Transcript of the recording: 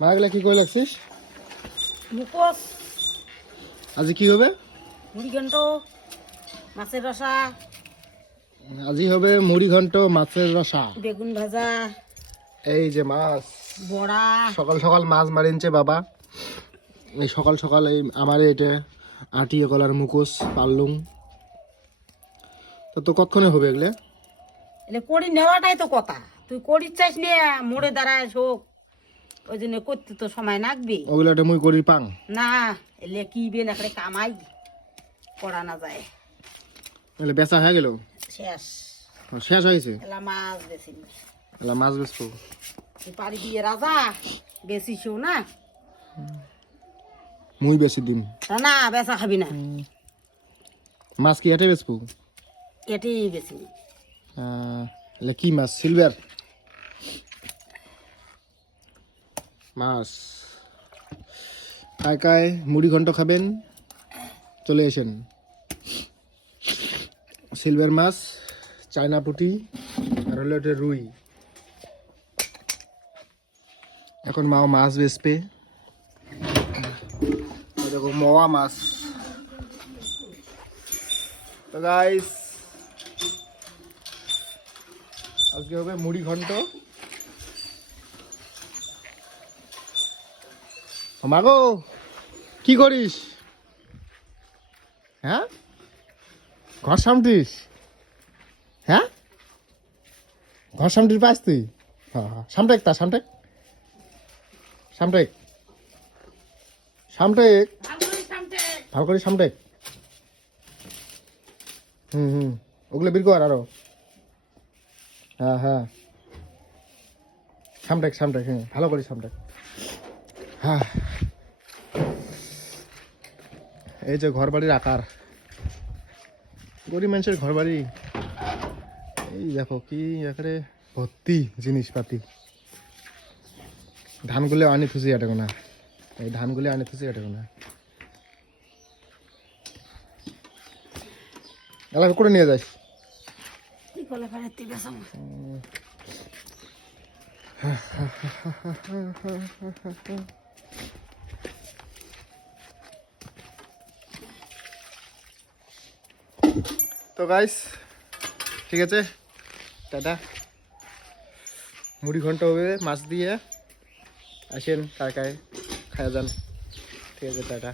মাগলা কি কই লাগছিস? মুখোশ আজি কি হবে? মুড়ি ঘন্ট মাছের রসা আজি হবে মুড়ি ঘন্ট মাছের রসা বেগুন ভাজা এই যে মাছ বড়া সকাল সকাল মাছ মারিনছে বাবা এই সকাল সকাল এই আমার এটা আটিয়ে কলার মুখোশ পারলুম তো কতক্ষণে হবে এগুলো? এলে করি নেওয়াটাই তো কথা তুই করির চাইস নে মোড়ে দাঁড়ায় হোক ওই জন্য করতে তো সময় লাগবে ওগুলাটা মুই করি পাং না এলে কি বেন একটা কামাই করা না যায় এগুলো বেচা হয়ে গেল শেষ শেষ হয়েছে এলা মাছ বেশি এগুলো মাছ বেচবো তুই পারি দিয়ে রাজা বেশিসও না মুই বেশি দিন না বেচা খাবি না মাছ কি এটে বেচবো? এটাই বেশি এগুলো কি মাছ? সিলভার মাছ কায় কায় মুড়ি ঘন্ট খাবেন চলে এসেন। সিলভার মাছ চায়না পুঁটি আর হলো এটা রুই। এখন মাও মাছ বেচবে দেখো মোয়া মাছ। তো গাইস আজকে হবে মুড়ি ঘন্ট। মাগো কি করিস? হ্যাঁ ঘর সামটিস? হ্যাঁ ঘর সামটিস পাস তুই? হ্যাঁ হ্যাঁ সামটেক তা সামটেক সামটেক সামটেক ভালো করে সামটেক। ওগুলো বের কর আরো। হ্যাঁ হ্যাঁ সামটেক সামটেক হ্যাঁ ভালো করে সামটেক। হ্যাঁ এই যে ঘর বাড়ির আকার গরিব মানুষের ঘর বাড়ি। এই দেখো কি এখানে ভর্তি জিনিসপাতি। ধানগুলো আনি থুসি আটে না এই ধানগুলো আনি থুসি আটে না এলাকা করে নিয়ে যাস। তো গাইস ঠিক আছে টাটা। মুড়ি ঘন্ট হবে মাছ দিয়ে আসেন কায় কায় খাওয়া যান। ঠিক আছে টাটা।